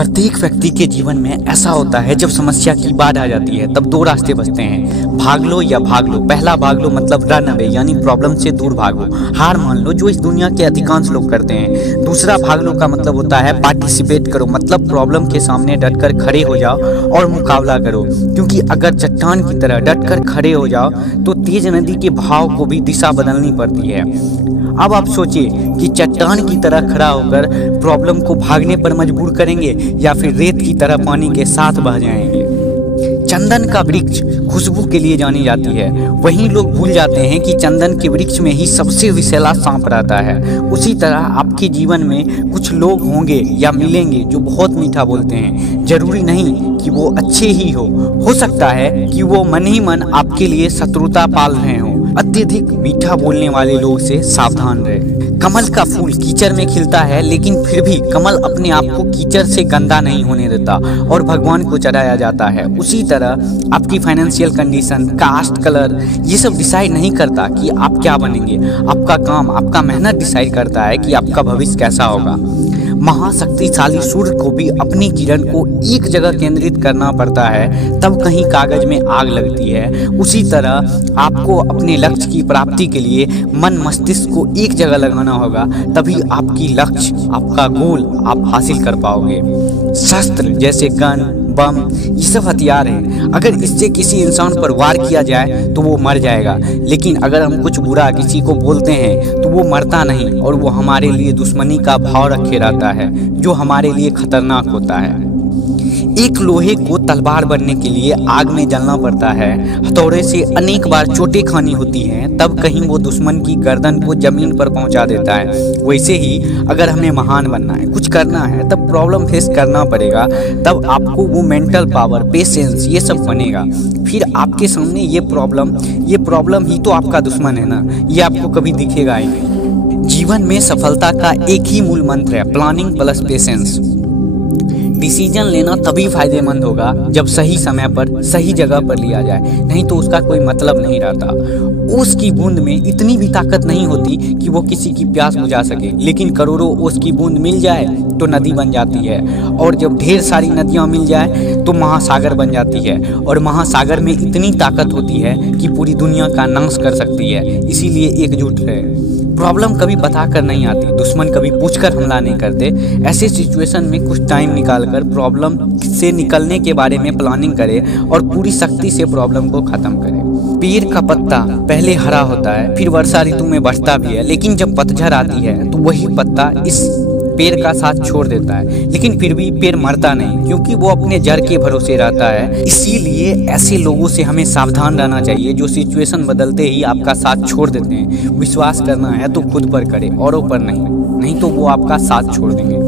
प्रत्येक व्यक्ति के जीवन में ऐसा होता है जब समस्या की बात आ जाती है तब दो रास्ते बचते हैं, भाग लो या भाग लो। पहला भाग लो मतलब रन अवे, यानी प्रॉब्लम से दूर भागो, हार मान लो, जो इस दुनिया के अधिकांश लोग करते हैं। दूसरा भाग लो का मतलब होता है पार्टिसिपेट करो, मतलब प्रॉब्लम के सामने डटकर खड़े हो जाओ और मुकाबला करो, क्योंकि अगर चट्टान की तरह डटकर खड़े हो जाओ तो तेज नदी के बहाव को भी दिशा बदलनी पड़ती है। अब आप सोचिए कि चट्टान की तरह खड़ा होकर प्रॉब्लम को भागने पर मजबूर करेंगे या फिर रेत की तरह पानी के साथ बह जाएंगे। चंदन का वृक्ष खुशबू के लिए जानी जाती है, वहीं लोग भूल जाते हैं कि चंदन के वृक्ष में ही सबसे विषैला सांप रहता है। उसी तरह आपके जीवन में कुछ लोग होंगे या मिलेंगे जो बहुत मीठा बोलते हैं। जरूरी नहीं कि वो अच्छे ही हो सकता है कि वो मन ही मन आपके लिए शत्रुता पाल रहे हों। अत्यधिक मीठा बोलने वाले लोग से सावधान रहे। कमल का फूल कीचड़ में खिलता है, लेकिन फिर भी कमल अपने आप को कीचड़ से गंदा नहीं होने देता और भगवान को चढ़ाया जाता है। उसी तरह आपकी फाइनेंशियल कंडीशन, कास्ट, कलर, ये सब डिसाइड नहीं करता कि आप क्या बनेंगे। आपका काम, आपका मेहनत डिसाइड करता है कि आपका भविष्य कैसा होगा। महाशक्तिशाली सूर्य को भी अपनी किरण को एक जगह केंद्रित करना पड़ता है, तब कहीं कागज में आग लगती है। उसी तरह आपको अपने लक्ष्य की प्राप्ति के लिए मन मस्तिष्क को एक जगह लगाना होगा, तभी आपकी लक्ष्य, आपका गोल आप हासिल कर पाओगे। शस्त्र जैसे गन, बम, ये सब हथियार हैं। अगर इससे किसी इंसान पर वार किया जाए तो वो मर जाएगा, लेकिन अगर हम कुछ बुरा किसी को बोलते हैं तो वो मरता नहीं और वो हमारे लिए दुश्मनी का भाव रखे रहता है, जो हमारे लिए खतरनाक होता है। एक लोहे को तलवार बनने के लिए आग में जलना पड़ता है, हथौड़े से अनेक बार चोटें खानी होती हैं, तब कहीं वो दुश्मन की गर्दन को जमीन पर पहुंचा देता है। वैसे ही अगर हमें महान बनना है, कुछ करना है, तब प्रॉब्लम फेस करना पड़ेगा, तब आपको वो मेंटल पावर, पेशेंस, ये सब बनेगा। फिर आपके सामने ये प्रॉब्लम ही तो आपका दुश्मन है ना, ये आपको कभी दिखेगा ही नहीं। जीवन में सफलता का एक ही मूल मंत्र है, प्लानिंग प्लस पेशेंस। डिसीजन लेना तभी फायदेमंद होगा जब सही समय पर सही जगह पर लिया जाए, नहीं तो उसका कोई मतलब नहीं रहता। ओस की बूंद में इतनी भी ताकत नहीं होती कि वो किसी की प्यास बुझा सके, लेकिन करोड़ों ओस की बूंद मिल जाए तो नदी बन जाती है, और जब ढेर सारी नदियाँ मिल जाए तो महासागर बन जाती है, और महासागर में इतनी ताकत होती है कि पूरी दुनिया का नाश कर सकती है। इसीलिए एकजुट रहे। प्रॉब्लम कभी बताकर नहीं आती, दुश्मन कभी पूछकर हमला नहीं करते। ऐसे सिचुएशन में कुछ टाइम निकालकर प्रॉब्लम से निकलने के बारे में प्लानिंग करें और पूरी शक्ति से प्रॉब्लम को खत्म करें। पेड़ का पत्ता पहले हरा होता है, फिर वर्षा ऋतु में बढ़ता भी है, लेकिन जब पतझड़ आती है तो वही पत्ता इस पेड़ का साथ छोड़ देता है, लेकिन फिर भी पेड़ मरता नहीं, क्योंकि वो अपने जड़ के भरोसे रहता है। इसीलिए ऐसे लोगों से हमें सावधान रहना चाहिए जो सिचुएशन बदलते ही आपका साथ छोड़ देते हैं। विश्वास करना है तो खुद पर करें, औरों पर नहीं तो वो आपका साथ छोड़ देंगे।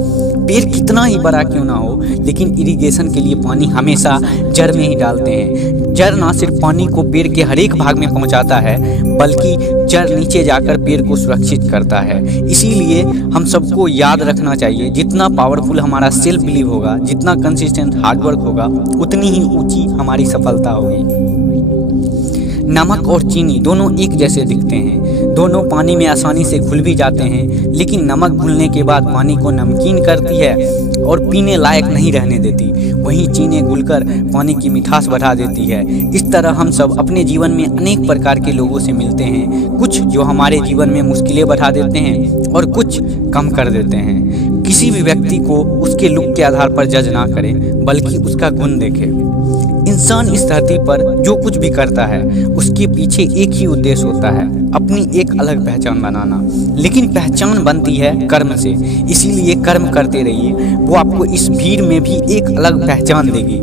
पेड़ कितना ही बड़ा क्यों ना हो, लेकिन इरिगेशन के लिए पानी हमेशा जड़ में ही डालते हैं। जड़ ना सिर्फ पानी को पेड़ के हर एक भाग में पहुंचाता है, बल्कि जड़ नीचे जाकर पेड़ को सुरक्षित करता है। इसीलिए हम सबको याद रखना चाहिए, जितना पावरफुल हमारा सेल्फ बिलीव होगा, जितना कंसिस्टेंट हार्डवर्क होगा, उतनी ही ऊंची हमारी सफलता होगी। नमक और चीनी दोनों एक जैसे दिखते हैं, दोनों पानी में आसानी से घुल भी जाते हैं, लेकिन नमक घुलने के बाद पानी को नमकीन करती है और पीने लायक नहीं रहने देती, वहीं चीनी घुलकर पानी की मिठास बढ़ा देती है। इस तरह हम सब अपने जीवन में अनेक प्रकार के लोगों से मिलते हैं, कुछ जो हमारे जीवन में मुश्किलें बढ़ा देते हैं और कुछ कम कर देते हैं। किसी भी व्यक्ति को उसके लुक के आधार पर जज ना करें, बल्कि उसका गुण देखें। इंसान इस धरती पर जो कुछ भी करता है उसके पीछे एक ही उद्देश्य होता है, अपनी एक अलग पहचान बनाना। लेकिन पहचान बनती है कर्म से, इसीलिए कर्म करते रहिए, वो आपको इस भीड़ में भी एक अलग पहचान देगी।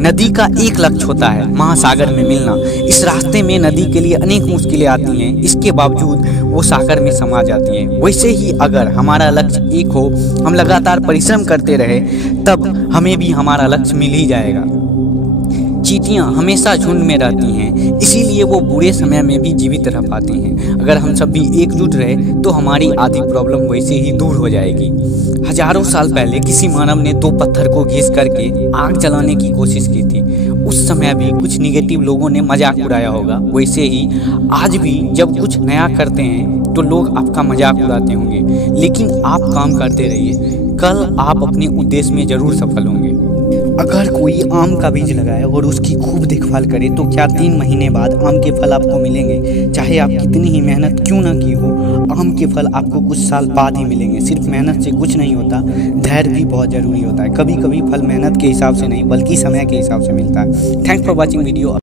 नदी का एक लक्ष्य होता है, महासागर में मिलना। इस रास्ते में नदी के लिए अनेक मुश्किलें आती हैं, इसके बावजूद वो सागर में समा जाती हैं। वैसे ही अगर हमारा लक्ष्य एक हो, हम लगातार परिश्रम करते रहे, तब हमें भी हमारा लक्ष्य मिल ही जाएगा। चींटियाँ हमेशा झुंड में रहती हैं, इसीलिए वो बुरे समय में भी जीवित रह पाती हैं। अगर हम सब भी एकजुट रहे तो हमारी आधी प्रॉब्लम वैसे ही दूर हो जाएगी। हजारों साल पहले किसी मानव ने 2 पत्थर को घिस करके आग जलाने की कोशिश की थी। उस समय भी कुछ निगेटिव लोगों ने मजाक उड़ाया होगा, वैसे ही आज भी जब कुछ नया करते हैं तो लोग आपका मजाक उड़ाते होंगे, लेकिन आप काम करते रहिए। कल आप अपने उद्देश्य में जरूर सफल होंगे। अगर कोई आम का बीज लगाए और उसकी खूब देखभाल करे तो क्या 3 महीने बाद आम के फल आपको मिलेंगे। चाहे आप कितनी ही मेहनत क्यों ना की हो, आम के फल आपको कुछ साल बाद ही मिलेंगे। सिर्फ मेहनत से कुछ नहीं होता, धैर्य भी बहुत ज़रूरी होता है। कभी कभी फल मेहनत के हिसाब से नहीं बल्कि समय के हिसाब से मिलता है। Thanks for watching video.